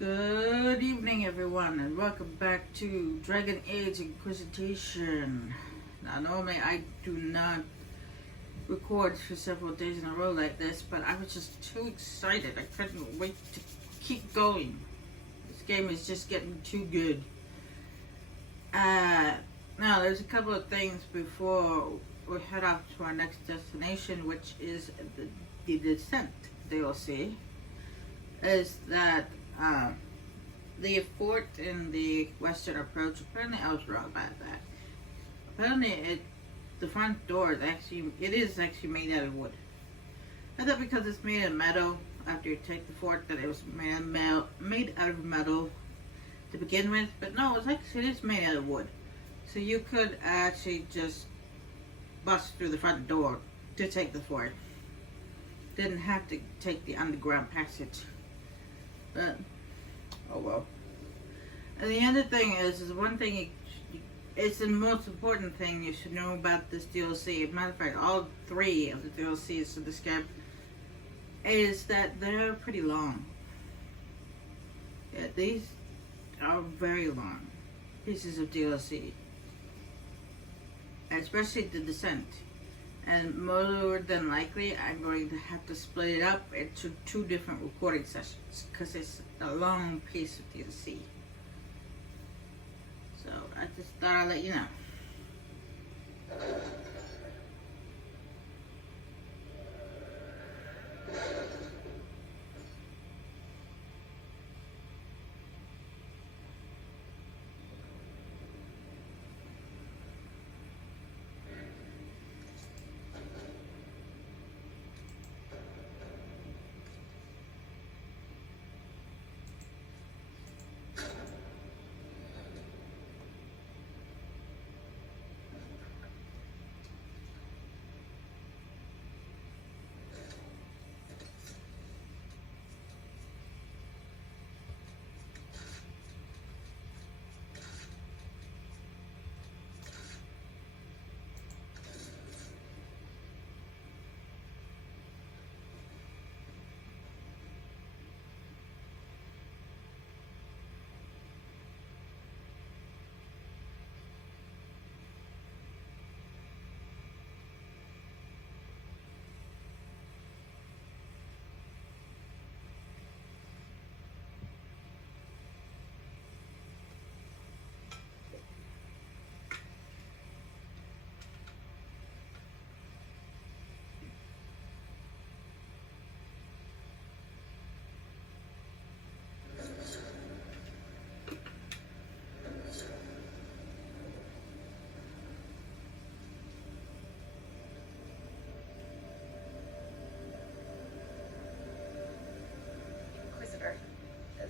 Good evening, everyone, and welcome back to Dragon Age Inquisition. Now, normally I do not record for several days in a row like this, but I was just too excited. I couldn't wait to keep going. This game is just getting too good. Now, there's a couple of things before we head off to our next destination, which is the Descent DLC. Is that the fort in the western approach, apparently I was wrong about that. Apparently the front door is actually made out of wood. I thought because it's made of metal, after you take the fort, that it was made out of metal to begin with, but no, it is made out of wood. So you could actually just bust through the front door to take the fort. Didn't have to take the underground passage. But, oh well. And the other thing is one thing, it's the most important thing you should know about this DLC. As a matter of fact, all three of the DLCs to this game is that they're pretty long. Yeah, these are very long pieces of DLC. Especially the Descent. And more than likely, I'm going to have to split it up into 2 different recording sessions because it's a long piece of DLC. So I just thought I'd let you know.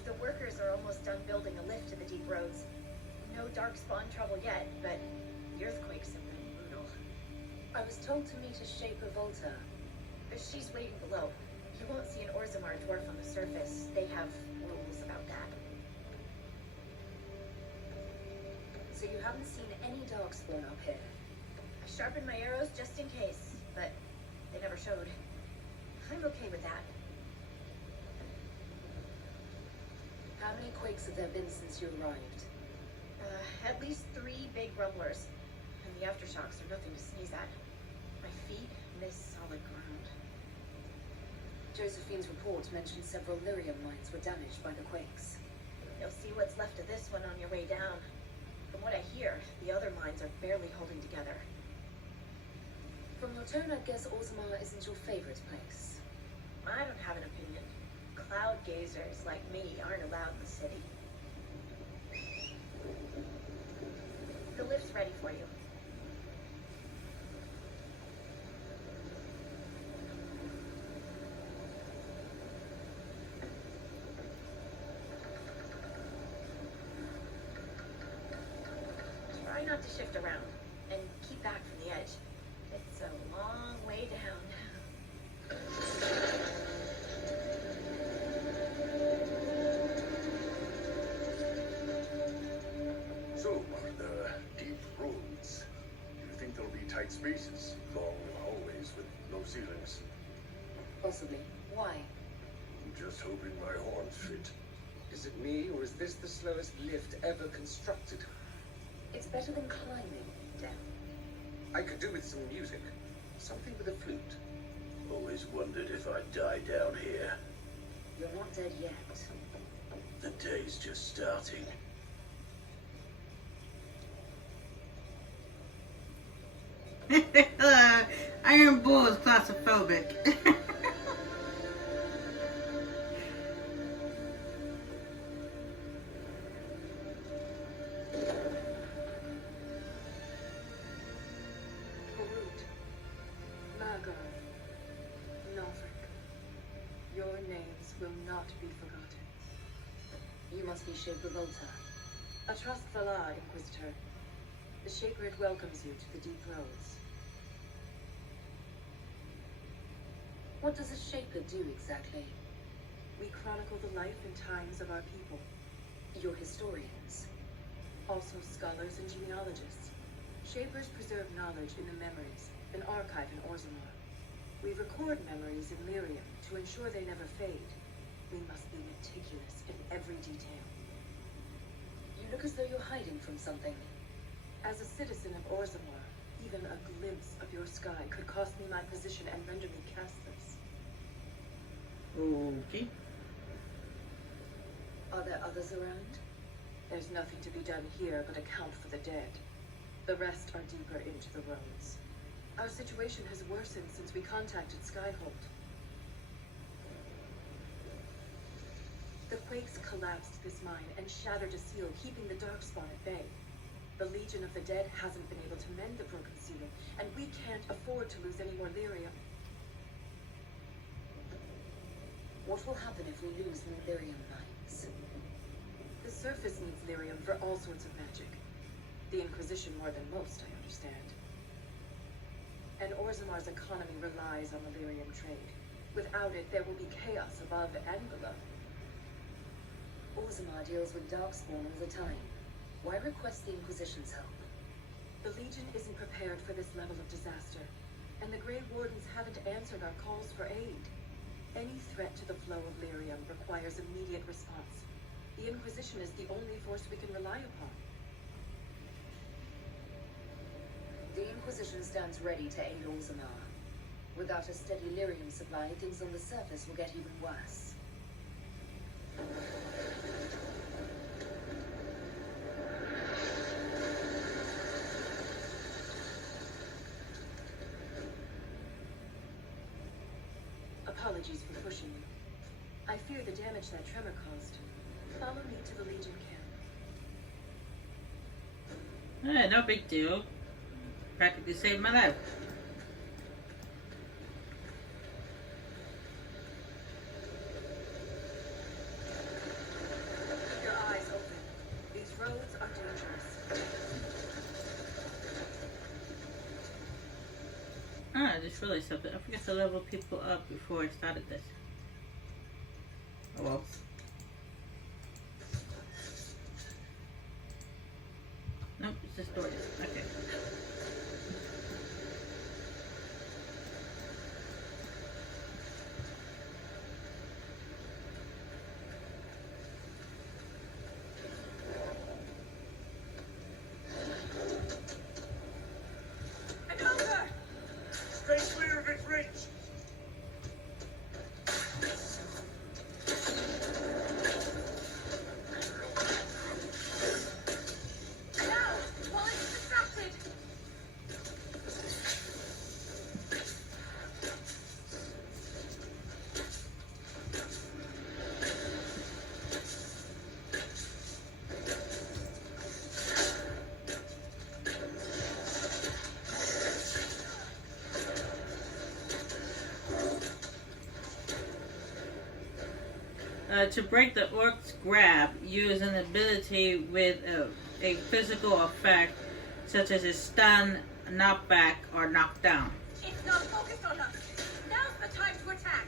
The workers are almost done building a lift to the deep roads. No dark spawn trouble yet, but the earthquakes have been brutal. I was told to meet a Shaper Volta. She's waiting below. You won't see an Orzammar dwarf on the surface. They have rules about that. So you haven't seen any dark spawn up here? I sharpened my arrows just in case, but they never showed. I'm okay with that. How many quakes have there been since you arrived? At least 3 big rumblers. And the aftershocks are nothing to sneeze at. My feet miss solid ground. Josephine's report mentioned several lyrium mines were damaged by the quakes. You'll see what's left of this one on your way down. From what I hear, the other mines are barely holding together. From your tone, I guess Orzammar isn't your favorite place. I don't have an opinion. Cloud gazers like me aren't allowed in the city. The lift's ready for you. Try not to shift around and keep back from the edge. It's a long way down. tight spaces, long hallways with low ceilings. Possibly. Why? I'm just hoping my horns fit. Is it me This the slowest lift ever constructed. It's better than climbing down. I could do with some music. Something with a flute. Always wondered if I'd die down here. You're not dead yet. The day's just starting. Iron Bull is claustrophobic. Harut, Magar, Norfolk. Your names will not be forgotten. You must be Shaper Volta. A Trask Valar, Inquisitor. The Shaper welcomes you to the Deep Roads. What does a Shaper do exactly? We chronicle the life and times of our people. You're historians. Also scholars and genealogists. Shapers preserve knowledge in the memories, an archive in Orzammar. We record memories in Lyrium to ensure they never fade. We must be meticulous in every detail. You look as though you're hiding from something. As a citizen of Orzammar, even a glimpse of your sky could cost me my position and render me castless. Okay. Are there others around? There's nothing to be done here but account for the dead. The rest are deeper into the roads. Our situation has worsened since we contacted Skyhold. The quakes collapsed this mine and shattered a seal, keeping the Darkspawn at bay. The Legion of the Dead hasn't been able to mend the broken seal, and we can't afford to lose any more lyrium. What will happen if we lose the lyrium mines? The surface needs lyrium for all sorts of magic. The Inquisition more than most, I understand. And Orzammar's economy relies on the lyrium trade. Without it, there will be chaos above and below. Orzammar deals with Darkspawn all the time. Why request the Inquisition's help? The Legion isn't prepared for this level of disaster, and the Grey Wardens haven't answered our calls for aid. Any threat to the flow of lyrium requires immediate response. The Inquisition is the only force we can rely upon. The Inquisition stands ready to aid Orzammar. Without a steady lyrium supply, things on the surface will get even worse. Apologies for pushing you. I fear the damage that tremor caused. Follow me to the Legion camp. No big deal. Practically saved my life. Keep your eyes open. These roads are dangerous. I just realized something. I forgot to level people up before I started this. Oh well. Nope, it's just doors. Okay. Stay clear of its reach! To break the orc's grab, use an ability with a physical effect, such as a stun, knockback, or knockdown. It's not focused on us. Now's the time to attack.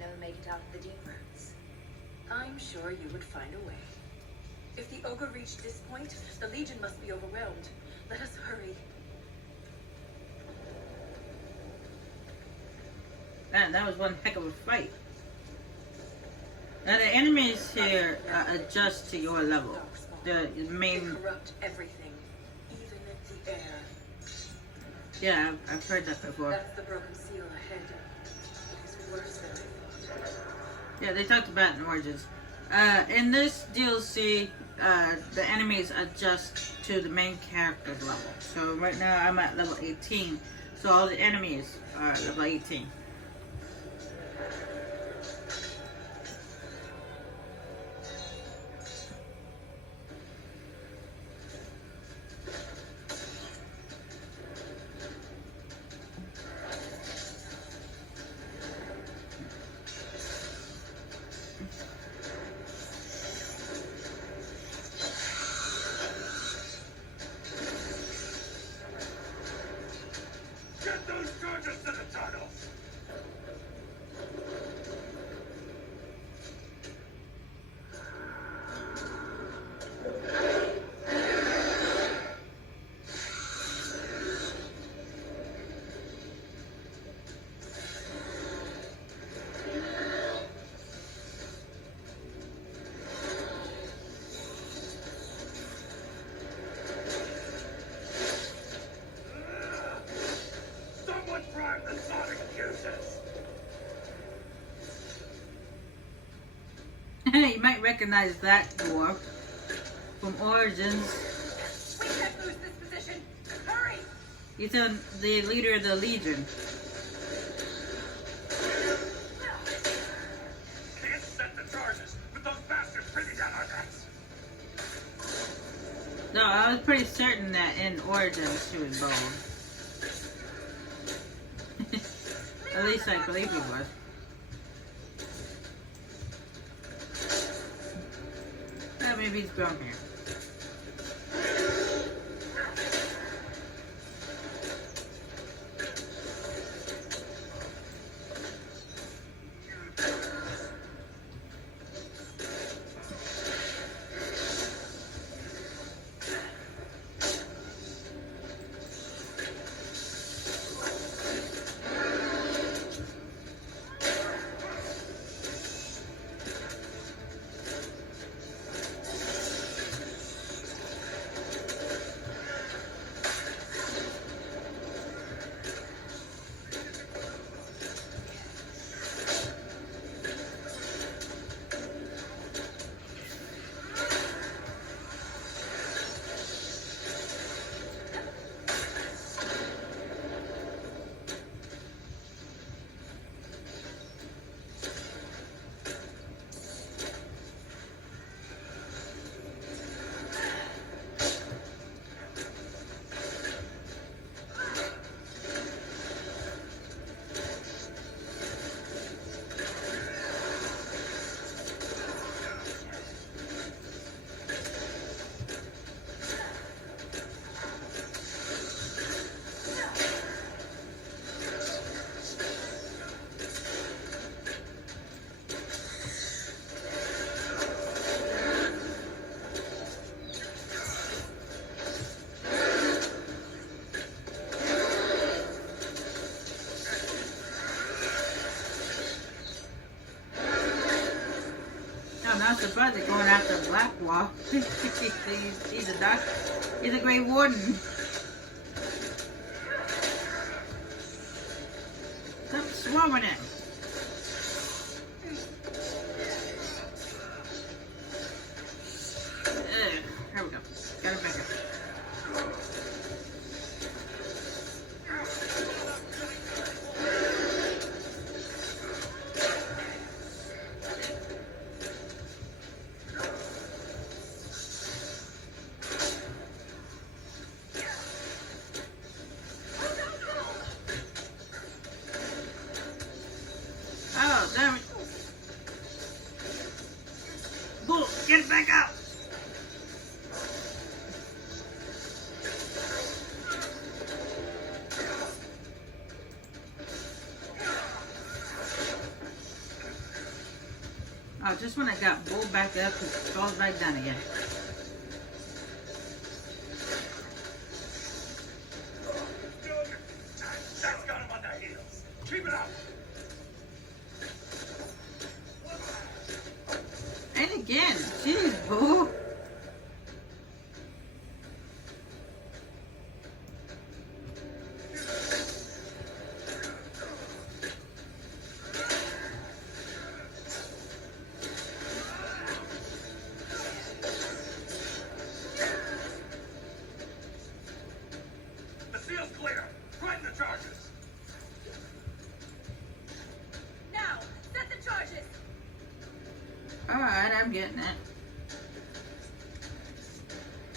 never make it out of the deep roads. I'm sure you would find a way. If the ogre reached this point, the Legion must be overwhelmed. Let us hurry. Man, that was one heck of a fight. Now the enemies here adjust to your level. The They main, corrupt everything, even the air. yeah, I've heard that before. That's the broken seal ahead. It is worse than I thought. Yeah, they talked about it in Origins. In this DLC, the enemies adjust to the main character's level. So right now I'm at level 18, so all the enemies are level 18. Get those charges to the tunnel! Someone prime the sonic fuses! You might recognize that dwarf from Origins. We can't lose this position. Hurry! He's the leader of the Legion. Can't set the charges with those bastards breathing down our necks! No, I was pretty certain that in Origins she was bold. At least I believe he was. Yeah, maybe he's grown here. I'm not surprised they're going after Blackwall. He's a doc. He's a Great Warden. Stop swarming him. Here we go. Got it back up. Oh, damn it. Bull, get back out. Oh, just when I got pulled back up, it falls back down again. That's got him on their heels. Keep it up. And again, jeez, boo. The seal's clear. Prime the charges. Now, set the charges! Alright, I'm getting it.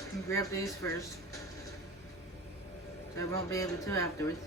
Can grab these first. So I won't be able to afterwards.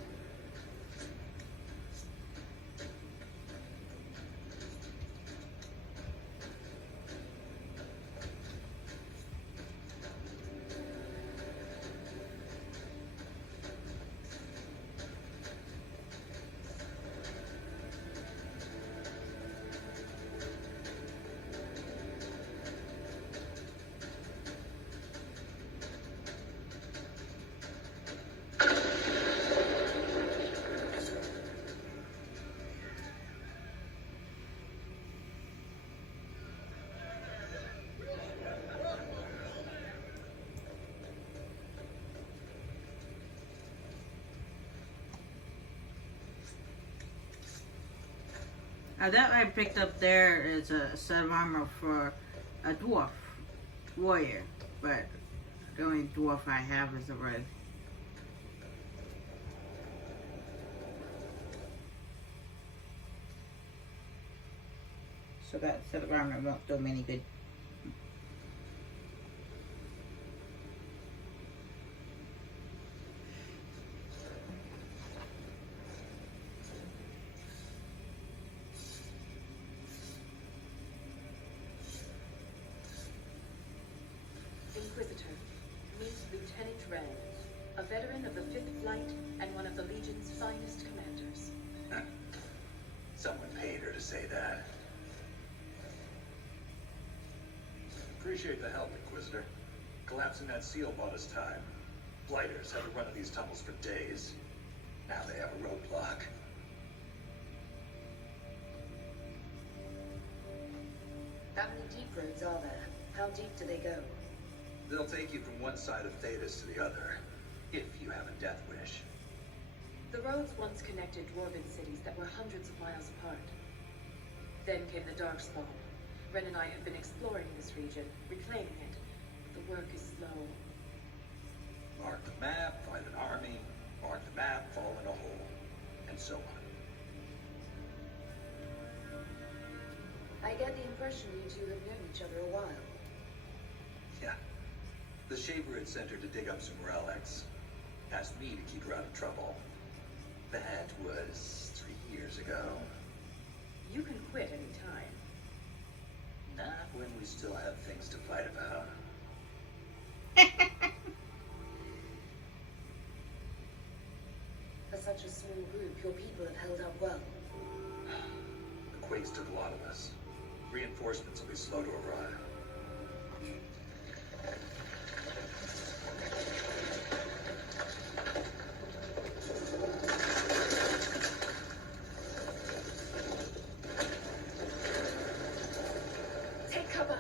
Now that I picked up there is a set of armor for a dwarf warrior, but the only dwarf I have is a red. So that set of armor won't do me any good. Inquisitor, meet Lieutenant Ren, a veteran of the 5th Flight and one of the Legion's finest commanders. Someone paid her to say that. Appreciate the help, Inquisitor. Collapsing that seal bought us time. Blighters had to run of these tunnels for days. Now they have a roadblock. How many deep roads are there? How deep do they go? They'll take you from one side of Thetis to the other, if you have a death wish. The roads once connected dwarven cities that were hundreds of miles apart. Then came the Darkspawn. Ren and I have been exploring this region, reclaiming it. But the work is slow. Mark the map, find an army. Mark the map, fall in a hole. And so on. I get the impression you two have known each other a while. Yeah. The Shaper had sent her to dig up some relics. Asked me to keep her out of trouble. That was 3 years ago. You can quit any time. Not when we still have things to fight about. For such a small group, your people have held up well. The Quakes took a lot of us. Reinforcements will be slow to arrive. Take cover!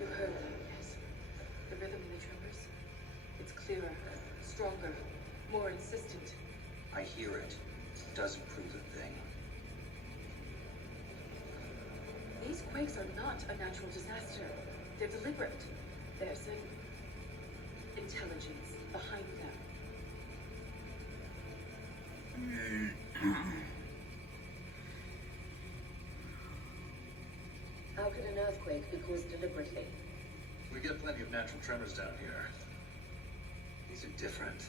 You heard them, yes. The rhythm in the tremors. It's clearer, stronger, more insistent. I hear it. Doesn't prove a thing. These quakes are not a natural disaster. They're deliberate. There's an intelligence behind them. How could an earthquake be caused deliberately? We get plenty of natural tremors down here. These are different.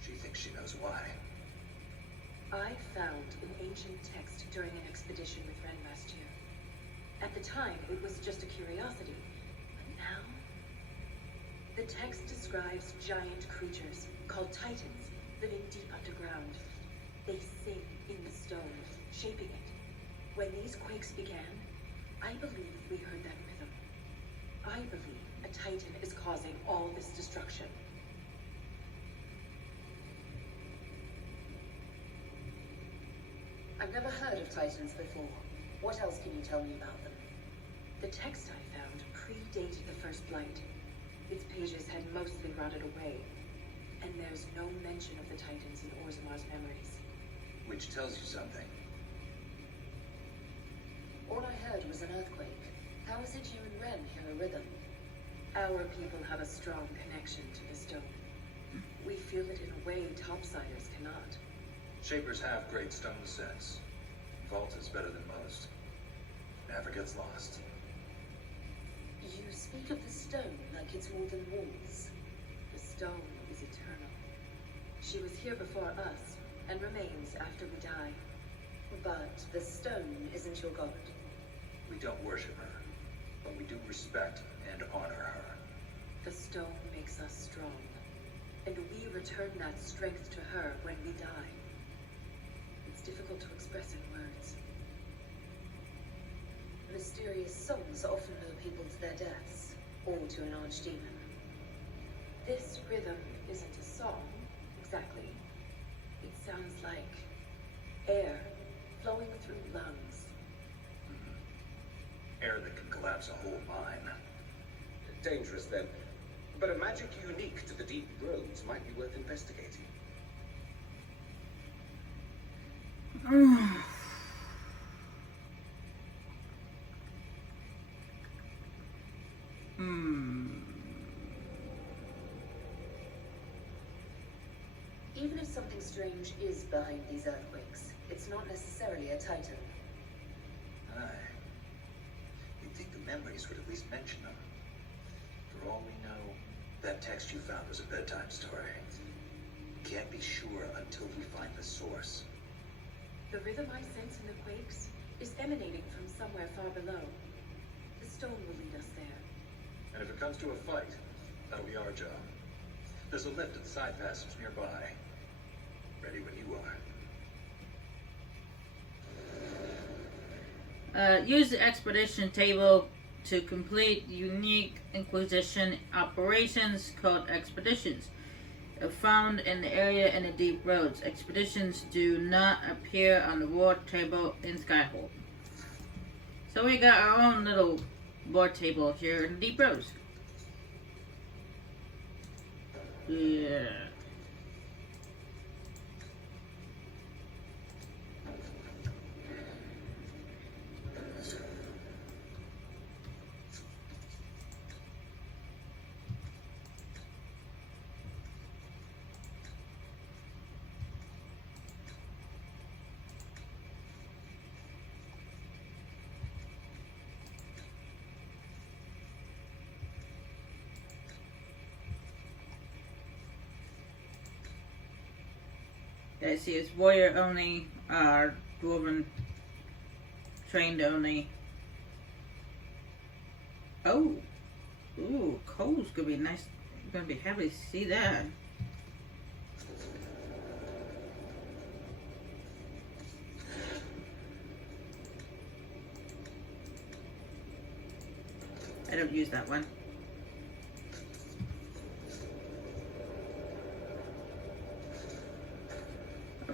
She thinks she knows why. I found an ancient text during an expedition with Ren last year. At the time, it was just a curiosity. But now, the text describes giant creatures called Titans living deep underground. They sing in the stone, shaping it. When these quakes began, I believe we heard that rhythm. I believe a Titan is causing all this destruction. I've never heard of Titans before. What else can you tell me about them? The text I found predated the First Blight. Its pages had mostly rotted away, and there's no mention of the Titans in Orzamar's memories. Which tells you something. All I heard was an earthquake. How is it you and Ren hear a rhythm? Our people have a strong connection to the stone. We feel it in a way topsiders cannot. Shapers have great stone sense. Vault is better than most. Never gets lost. You speak of the stone like it's more than walls. The stone is eternal. She was here before us, and remains after we die. But the stone isn't your god. We don't worship her, but we do respect and honor her. The stone makes us strong, and we return that strength to her when we die. It's difficult to express in words. Mysterious songs often lure people to their deaths, or to an archdemon. This rhythm isn't a song, exactly. It sounds like air flowing through lungs. Air that can collapse a whole mine. Dangerous then. But a magic unique to the deep roads might be worth investigating. Even if something strange is behind these earthquakes, it's not necessarily a Titan. Aye. You'd think the memories would at least mention them. For all we know, that text you found was a bedtime story. Can't be sure until we find the source. The rhythm I sense in the quakes is emanating from somewhere far below. The stone will lead us there. And if it comes to a fight, that'll be our job. There's a lift at the side passage nearby. Ready when you are. Use the expedition table to complete unique Inquisition operations called expeditions. Found in the area in the deep roads. Expeditions do not appear on the war table in Skyhold. So we got our own little war table here in the deep roads. Yeah. Yeah, see, it's warrior only, dwarven trained only. Oh, ooh, coal's gonna be nice. Gonna be happy to see that. I don't use that one.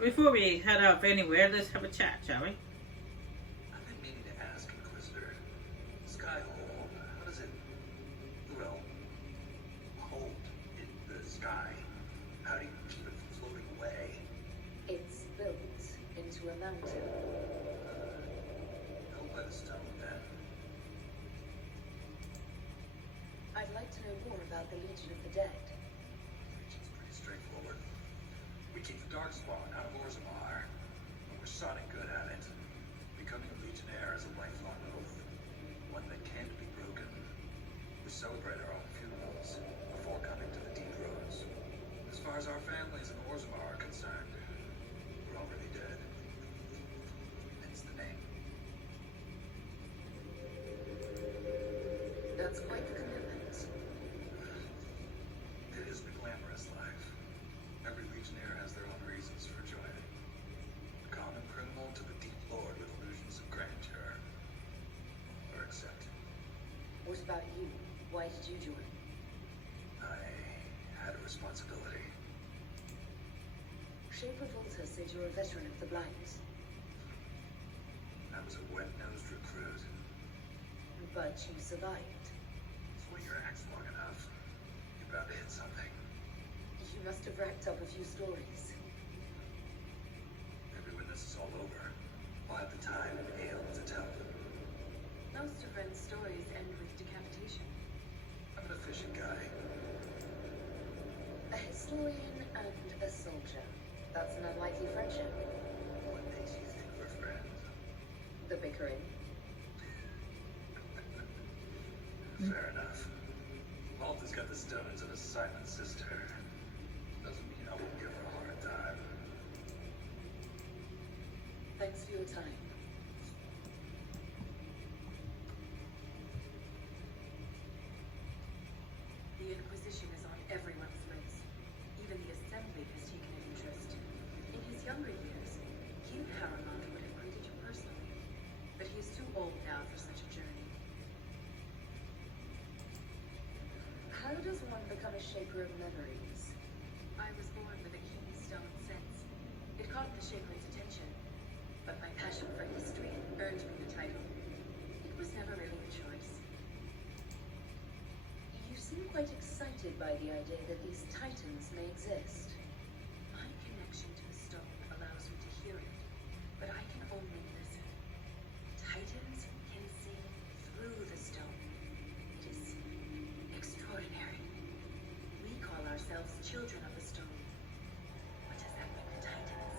Before we head off anywhere, let's have a chat, shall we? I've been meaning to ask, Inquisitor. Skyhold, how does it, well, hold in the sky? How do you keep it from floating away? It's built into a mountain. Held by the stone, then. I'd like to know more about the Legion of the Dead. Legion's pretty straightforward. We keep the Darkspawn out of Orzammar, but we're sodding good at it. Becoming a Legionnaire is a lifelong oath, one that can't be broken. We celebrate our own funerals before coming to the deep roads. As far as our families in Orzammar are concerned, we're already dead. Hence the name. That's quite the commitment. It isn't a glamorous life. Every Legionnaire has their own reasons for joining. The common criminal to the deep lord with illusions of grandeur. Or accepted. What about you? Why did you join? I had a responsibility. Shaper Volta said you're a veteran of the Blight, I was a wet-nosed recruit. but you survived. Swing your axe long enough, you're bound to hit something. You must have racked up a few stories. Maybe when this is all over, I'll have the time and ale to tell them. Most of Ren's stories end with decapitation. I'm an efficient guy. A historian and a soldier. That's an unlikely friendship. What makes you think we're friends? The bickering. Fair enough. Malta's got the stones of a silent sister. Doesn't mean I won't give her a hard time. Thanks for your time. The Inquisition is on everyone's lips. Even the Assembly has taken an interest. In his younger years, King Paramount would have greeted you personally, but he is too old now for such a journey. How does one become a shaper of memories? I was born with a keen stone sense. It caught the Shaper's attention, but my passion for history earned me the title. It was never really a choice. You seem quite excited by the idea that these titans may exist. My connection to the stone allows me to hear it, but I can only listen. Titans can see through the stone. It is extraordinary. We call ourselves children of the stone. What does that mean to titans?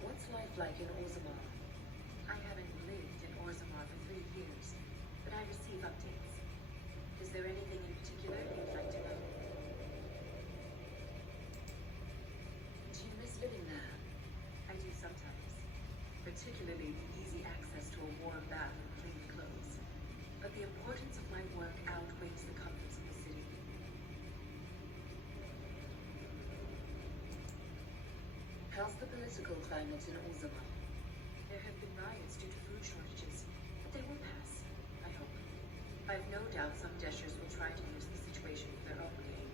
What's life like in Orzammar? I haven't lived in Orzammar for 3 years, but I receive updates. Is there anything in particular you'd like to know? Do you miss living there? I do sometimes, particularly the easy access to a warm bath and clean clothes. But the importance of my work outweighs the comforts of the city. How's the political climate in Orzammar? There have been riots due to food shortages, but they will pass, I hope. I've no doubt some Deshers will try to use the situation for their own gain.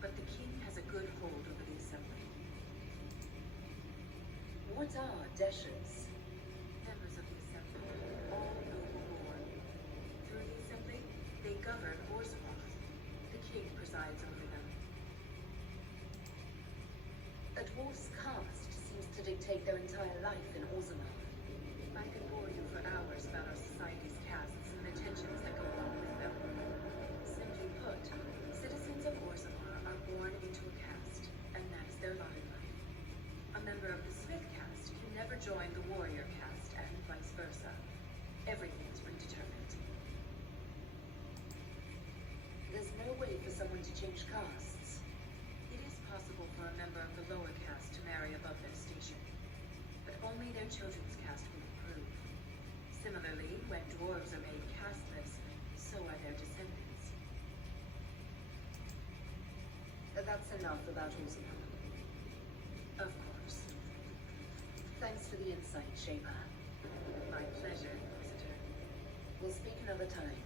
But the king has a good hold over the assembly. What are Deshers? Members of the assembly, all noble born. Through the assembly, they govern Orzammar. The king presides over them. A dwarf's caste seems to dictate their entire life in Orzammar. I could bore you for hours about our society's castes and the tensions that go along with them. Simply put, citizens of Orzammar are born into a caste, and that is their lot in life. A member of the Smith caste can never join the warrior caste, and vice versa. Everything is predetermined. There's no way for someone to change castes. It is possible for a member of the lower caste to marry above their station, but only their children's caste will improve. Similarly, when dwarves are made casteless, so are their descendants. That's enough about Orzammar. Of course. Thanks for the insight, Shaper. My pleasure, Inquisitor. We'll speak another time.